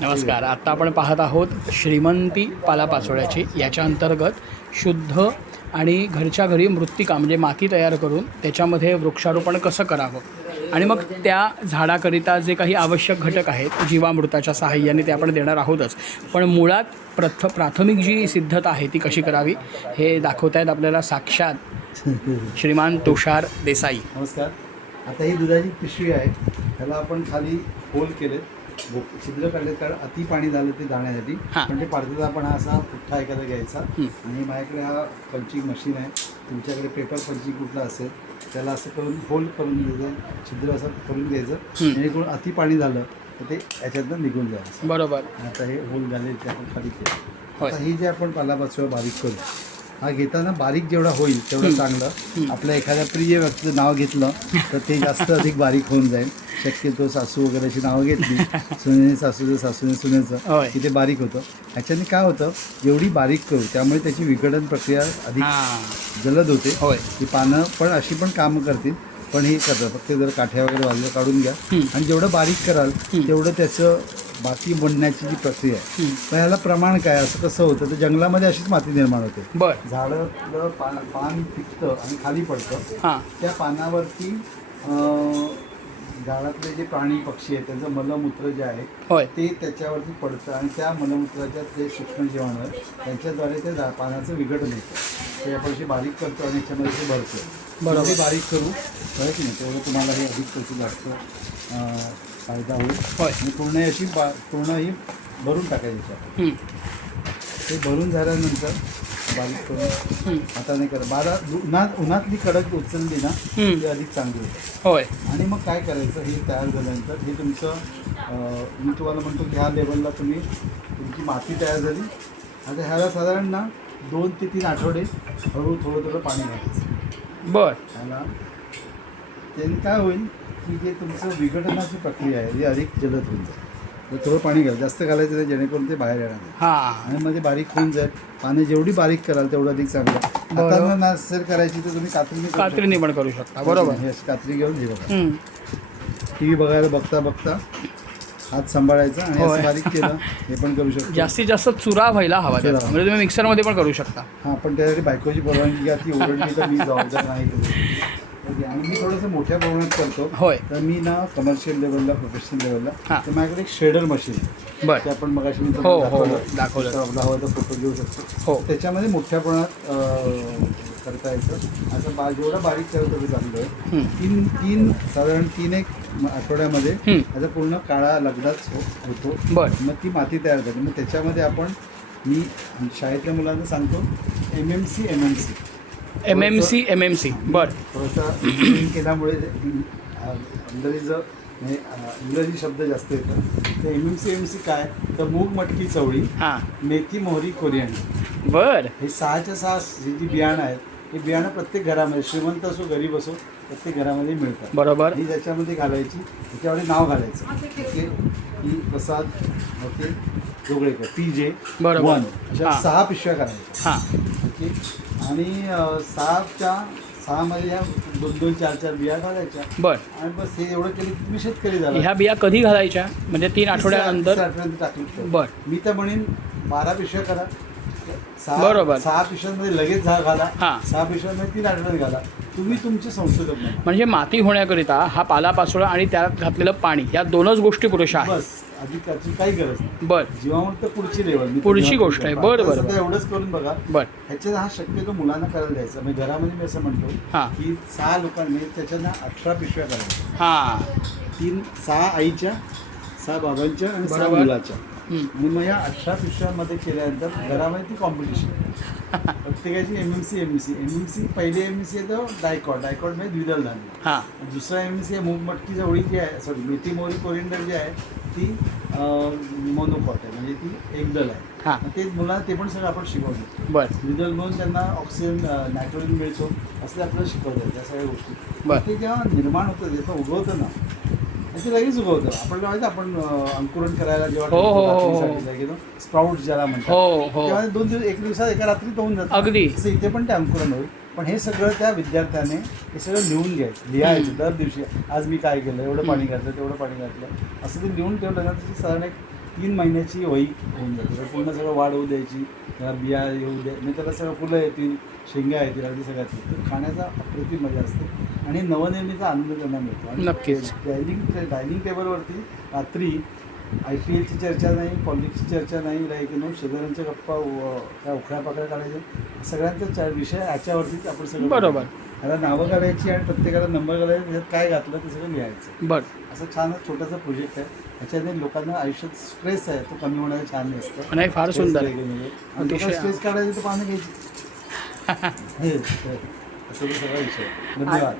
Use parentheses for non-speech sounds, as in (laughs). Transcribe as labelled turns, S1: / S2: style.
S1: नमस्कार. आत्ता आपण पाहत आहोत श्रीमंती पालापाचोळ्याची याच्या अंतर्गत शुद्ध आणि घरच्या घरी मृत्तिका म्हणजे माती तयार करून त्याच्यामध्ये वृक्षारोपण कसं करावं? आणि मग त्या झाडाकरिता जे काही आवश्यक घटक आहेत जीवामृताच्या सहाय्याने ते आपण देणार आहोतच. पण मुळात प्रथ प्राथमिक जी सिद्धता आहे ती कशी करावी? हे दाखवत आहेत आपल्याला साक्षात श्रीमान तुषार देसाई.
S2: नमस्कार. आता ही दुधाची पिशवी आहे. त्याला आपण खाली होल केले छिद्र काढले कारण अति पाणी झालं ते जाण्यासाठी.
S1: हां.
S2: पण ते आपण हा असा पुठ्ठा एखादा घ्यायचा. आणि माझ्याकडे हा पंचिंग मशीन आहे. तुमच्याकडे पेपर पंचिंग कुठला असेल त्याला असं करून होल्ड करून घ्यायचं छिद्र असं करून घ्यायचं.
S1: हं.
S2: जेणेकरून अति पाणी झालं तर ते याच्यातनं निघून जायचं.
S1: बरोबर.
S2: आता हे होल झाले ते आपण खाली केलं
S1: होय.
S2: आता ही जे आपण पालापाचोळा बारीक करू हा घेताना बारीक जेवढा होईल तेवढं. चांगलं आपल्या एखाद्या प्रिय व्यक्तीचं नाव घेतलं तर ते जास्त अधिक बारीक होऊन जाईल शक्यतो सासू वगैरेची नावं घेतली (laughs) सुनेने सासूचं सासूने सुनेचं. की ते बारीक होतं ह्याच्याने काय होतं जेवढी बारीक करू त्यामुळे त्याची विघटन प्रक्रिया अधिक जलद होते
S1: होय
S2: ही पानं पण अशी पण कामं करतील पण हे करतात फक्त जर काठ्या वगैरे बाजूला काढून घ्या. आणि जेवढं बारीक कराल. तेवढं त्याचं बाकी बनण्याची जी प्रक्रिया आहे. पण ह्याला प्रमाण काय? असं कसं होतं? तर जंगलामध्ये अशीच माती निर्माण होते.
S1: बरं.
S2: झाडातलं पान पान पिकतं आणि खाली पडतं.
S1: हां.
S2: त्या पानावरती अं, झाडातले जे प्राणी पक्षी आहेत त्यांचं मलमूत्र जे आहे
S1: होय.
S2: ते त्याच्यावरती पडतं आणि त्या मलमूत्राच्या जे सूक्ष्म जीवाणू आहेत त्यांच्याद्वारे ते झा पानाचं विघटन होतं. ते आपण अशी बारीक करतो आणि याच्यामध्ये ते भरतो.
S1: बरोबर.
S2: बारीक करू कळलं की नाही. तेवढं तुम्हाला हे अधिक जास्त अं, फायदा होईल.
S1: होय.
S2: आणि पूर्ण अशी बा पूर्ण ही भरून टाकायची.
S1: हं.
S2: ते भरून झाल्यानंतर बारीक करून. आता नाही करा बारा उन्हात उन्हातली कडक उचलली ना
S1: हं.
S2: ती अधिक चांगली होते.
S1: होय.
S2: आणि मग काय करायचं हे तयार झाल्यानंतर हे तुमचं अं, मी तुम्हाला म्हणतो की ह्या लेवलला तुम्ही तुमची माती तयार झाली. आता ह्याला साधारण ना दोन ते तीन आठवडे हळू थोडं थोडं पाणी घालायचं.
S1: बर.
S2: ह्याला त्याने काय होईल की जे तुमचं विघटनाची प्रक्रिया आहे ती अधिक जलद होईल जाईल. तर थोडं पाणी घाल जास्त घालायचं नाही जेणेकरून ते बाहेर येणार नाही.
S1: हां.
S2: आणि मध्ये बारीक होऊन जाईल. पाणी जेवढी बारीक कराल तेवढं अधिक चांगलं.
S1: बरोबर.
S2: हातांना करायची तर तुम्ही कात्रीने करू शकता.
S1: कात्रीने पण करू शकता. बरोबर.
S2: हे अशी कात्री घेऊन हे बघा. टी व्ही बघायला बघता बघता हात सांभाळायचा आणि
S1: होय.
S2: असं बारीक केलं हे पण करू शकतो.
S1: जास्तीत जास्त चुरा व्हायला हवा त्याचा. म्हणजे तुम्ही मिक्सरमध्ये पण करू शकता.
S2: हां पण त्यासाठी बायकोची परवानगी घ्या ती ओरडली तर मी जबाबदार नाही आणि मी थोडंसं मोठ्या प्रमाणात करतो.
S1: होय.
S2: तर मी ना कमर्शियल लेवलला प्रोफेशनल लेवलला
S1: हां.
S2: तर माझ्याकडे एक श्रेडर मशीन
S1: बर.
S2: ते आपण मगाशी मी
S1: हो, हो,
S2: दाखवलं.
S1: दाखवलं.
S2: तर आपला हवा तर फोटो घेऊ शकतो.
S1: हो.
S2: त्याच्यामध्ये मोठ्या प्रमाणात अं, करता येतं. असं बा जेवढं बारीक केलं तेवढं चांगलं आहे
S1: हं.
S2: तीन तीन साधारण तीन एक म- आठवड्यामध्ये
S1: हं.
S2: त्याचा पूर्ण काळा लगदाच हो- होतो.
S1: बर.
S2: मग ती माती तयार करते मग त्याच्यामध्ये आपण मी शाळेतल्या मुलांना सांगतो M M C M M C
S1: M M C M M C बर.
S2: केल्यामुळे इंग्रजीचं म्हणजे इंग्रजी शब्द जास्त येतात. तर M M C M C काय? तर मूग मटकी चवळी
S1: हां.
S2: मेथी मोहरी कोरिअंडर
S1: बर.
S2: हे सहाच्या सहा जी जी बियाणं आहेत हे बियाणं प्रत्येक घरामध्ये श्रीमंत असो गरीब असो प्रत्येक घरामध्ये मिळतात.
S1: बरोबर.
S2: ही त्याच्यामध्ये घालायची त्याच्यामध्ये नाव घालायचं. ओके? ही Prasad okay? Joglekar. P J
S1: बरोबर.
S2: वन. अशा. सहा पिशव्या करायच्या
S1: हां.
S2: ओके? आणि सहाच्या सहामध्ये ह्या दोन दोन चार चार बिया घालायच्या.
S1: बर.
S2: आणि बस हे एवढं केलं की तुम्ही शेतकरी झाला.
S1: ह्या बिया कधी घालायच्या? म्हणजे तीन आठवड्यानंतर?
S2: आठवड्यानंतर टाकलं.
S1: बर.
S2: मी तर म्हणेन बारा पिशव्या करा. सहा
S1: बरोबर.
S2: सहा पिशव्यांमध्ये लगेच झाड घाला.
S1: हां.
S2: सहा पिशव्यांमध्ये तीन आठवड्यात घाला. तुम्ही तुमचे संशोधक
S1: म्हणजे माती होण्याकरिता हा पालापाचोळा आणि त्यात घातलेलं पाणी या दोनच गोष्टी पुरेशा आहेत.
S2: बस. अधिक त्याची काही गरज नाही.
S1: बर.
S2: जीवामृत तर पुढची लेवल
S1: पुढची गोष्ट आहे. बरं, बरं, बरं.
S2: एवढंच करून बघा.
S1: बर.
S2: ह्याच्यात हा शक्यतो मुलांना करायला द्यायचा. म्हणजे घरामध्ये मी असं म्हणतो
S1: हां.
S2: की सहा लोकांनी त्याच्यानं अठरा पिशव्या करायच्या.
S1: हां.
S2: तीन सहा आईच्या सहा बाबांच्या आणि सहा
S1: बरोबर.
S2: मुलाच्या. आणि मग या अठरा पिशव्यांमध्ये केल्यानंतर घरामध्ये ती कॉम्पिटिशन (laughs) प्रत्येकाची M M C M C M M C पहिली एम सी आहे तर डायकॉट डायकॉट म्हणजे द्विदल धान्य
S1: हां.
S2: दुसरा एम एम सी आहे मूगमटकी जवळी जी आहे सॉरी मेथी मोहरी कोरिंडर जी आहे ती मोनोकॉट आहे. म्हणजे ती एकदल आहे.
S1: हां.
S2: ते मुलांना ते पण सगळं आपण शिकवतो.
S1: बर.
S2: द्विदल म्हणून त्यांना ऑक्सिजन नायट्रोजन मिळतो असं आपल्याला शिकवतात त्या सगळ्या गोष्टी. ते जेव्हा निर्माण होतं जेव्हा उगवतं ना आणि ते लगेच उगवतं आपल्याला माहिती आहे, आपण अंकुरण करायला जेव्हा
S1: हो, हो, हो, हो.
S2: रात्रीसाठी गेलो स्प्राउट ज्याला म्हणतात.
S1: हो हो.
S2: तेव्हा दोन दिवस एक दिवसात एका रात्रीत होऊन जातं.
S1: अगदी.
S2: तसं इथे पण ते अंकुरण होईल. पण हे सगळं त्या विद्यार्थ्याने हे सगळं लिहून घ्यायचं. लिहायचं. दर दिवशी आज मी काय केलं एवढं पाणी घातलं तेवढं पाणी घातलं. असं ते लिहून ठेवलं ना त्याची साधारण एक तीन महिन्याची वही होऊन जाते तर पूर्ण सगळं वाढ होऊ द्यायची त्याला बिया येऊ द्या म्हणजे त्याला सगळं फुलं येतील शेंग्या येतील अगदी सगळ्यात तर खाण्याचा अप्रतिम मजा असते. आणि नवनिर्मितीचा आनंद त्यांना मिळतो. आणि
S1: नक्कीच.
S2: डायनिंग डायनिंग टेबलवरती रात्री आय पी एलची चर्चा नाही पॉलिटिक्सची चर्चा नाही लाईक यू नो शेजाऱ्यांच्या गप्पा काय उखळ्या पाकळ्या काढायच्या. सगळ्यांचा चा- विषय याच्यावरतीच आपण सगळं
S1: बरोबर.
S2: त्याला नावं काढायची आणि प्रत्येकाला नंबर काढायचा त्याच्यात काय घातलं ते सगळं लिहायचं.
S1: बरं.
S2: असं छान छोटासा प्रोजेक्ट आहे. ह्याच्याने लोकांना आयुष्यात स्ट्रेस आहे तो कमी होण्याचं छान असतं.
S1: नाही फार सुंदर. आहे. अतिशय-
S2: स्ट्रेस काढायचं तर पानं घ्यायची. (laughs) हे, असं तो सगळा विषय. धन्यवाद.